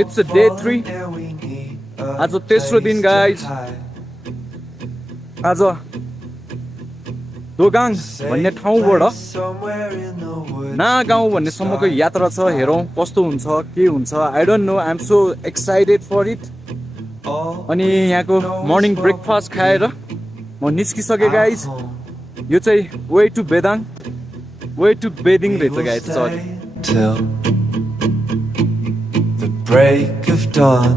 It's a day 3. आज तेस्रो दिन गाइज. आज दोगाङ भन्ने ठाउँबाट ना गाउँ भन्ने सम्मको यात्रा छ. हेरौँ कस्तो हुन्छ के हुन्छ. I don't know. I am so excited for it. अनि यहाँको मर्निङ ब्रेकफास्ट खाएर म निस्किसकेँ गाइज. यो चाहिँ वे टु बेदिङ रहेछ गाइज. सरी. The break of dawn.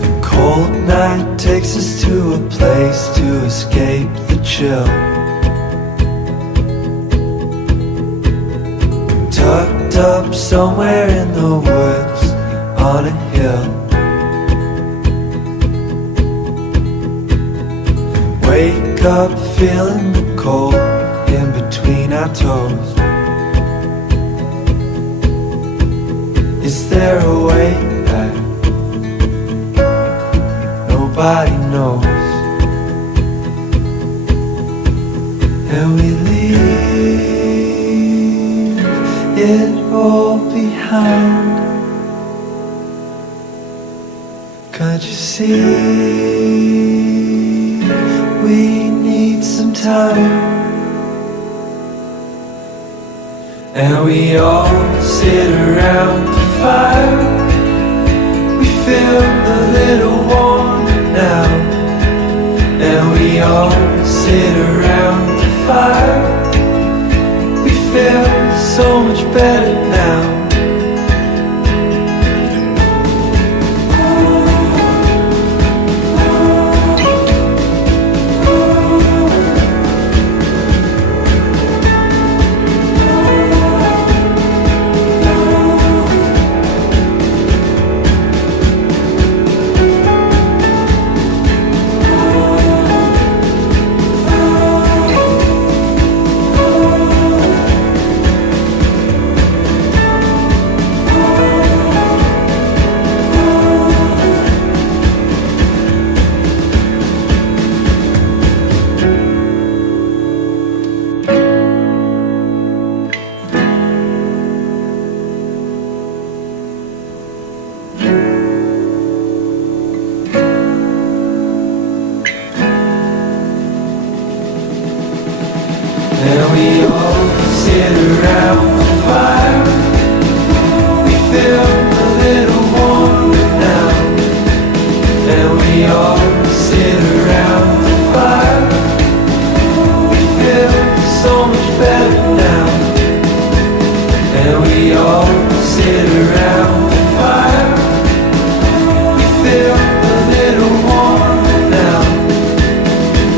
The cold night takes us to a place to escape the chill. Tucked up somewhere in the woods on a hill. Wake up feeling the cold in between our toes. Is there a way back? Nobody knows. And we leave it all behind. Can't you see? We need some time. And we all sit around the fire. We feel a little warmer now. And we all sit around the fire. We feel so much better now. And we all sit around the fire. We feel a little warmer now. And we all sit around the fire. We feel so much better now. And we all sit around the fire. We feel a little warmer now.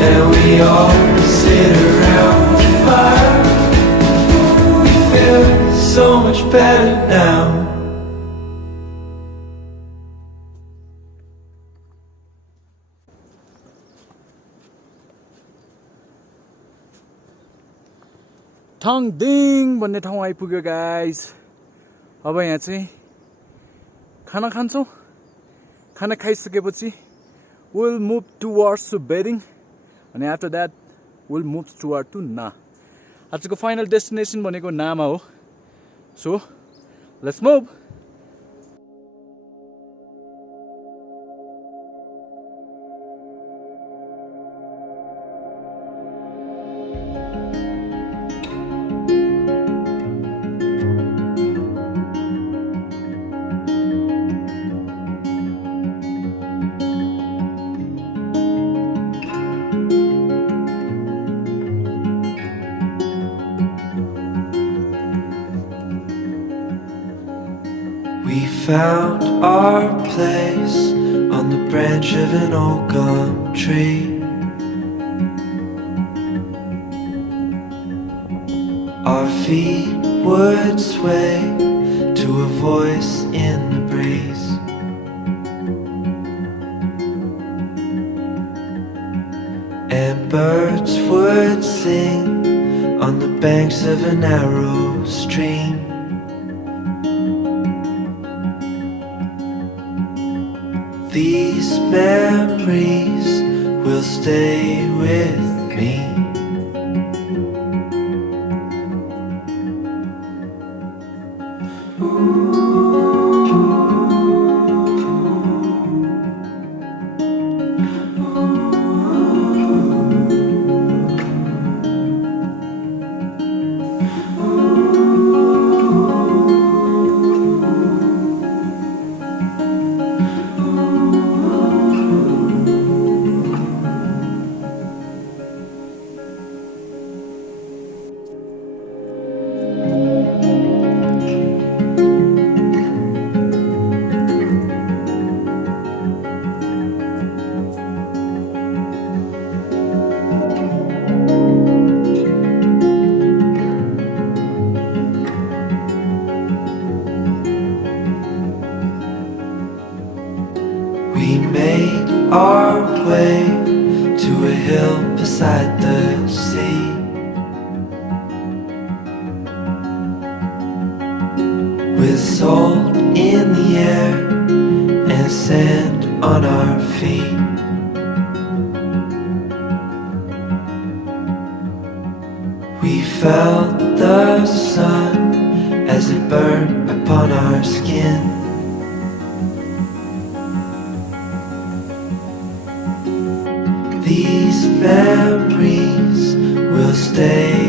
And we all sit around fire. We feel so much better now. ठाङदिङ भन्ने ठाउँ आइपुग्यो guys. अब यहाँ चाहिँ खाना खान्छौँ. खाना खाइसकेपछि will move towards to Beding. अनि after that will move toward to Na. आजको फाइनल डेस्टिनेसन भनेको नामा हो. So let's move. We found our place on the branch of an old gum tree. Our feet would sway to a voice in the breeze. And birds would sing on the banks of a narrow stream. These memories will stay with me. We made our way to a hill beside the sea. With salt in the air and sand on our feet. We felt the sun as it burned upon our skin. These memories will stay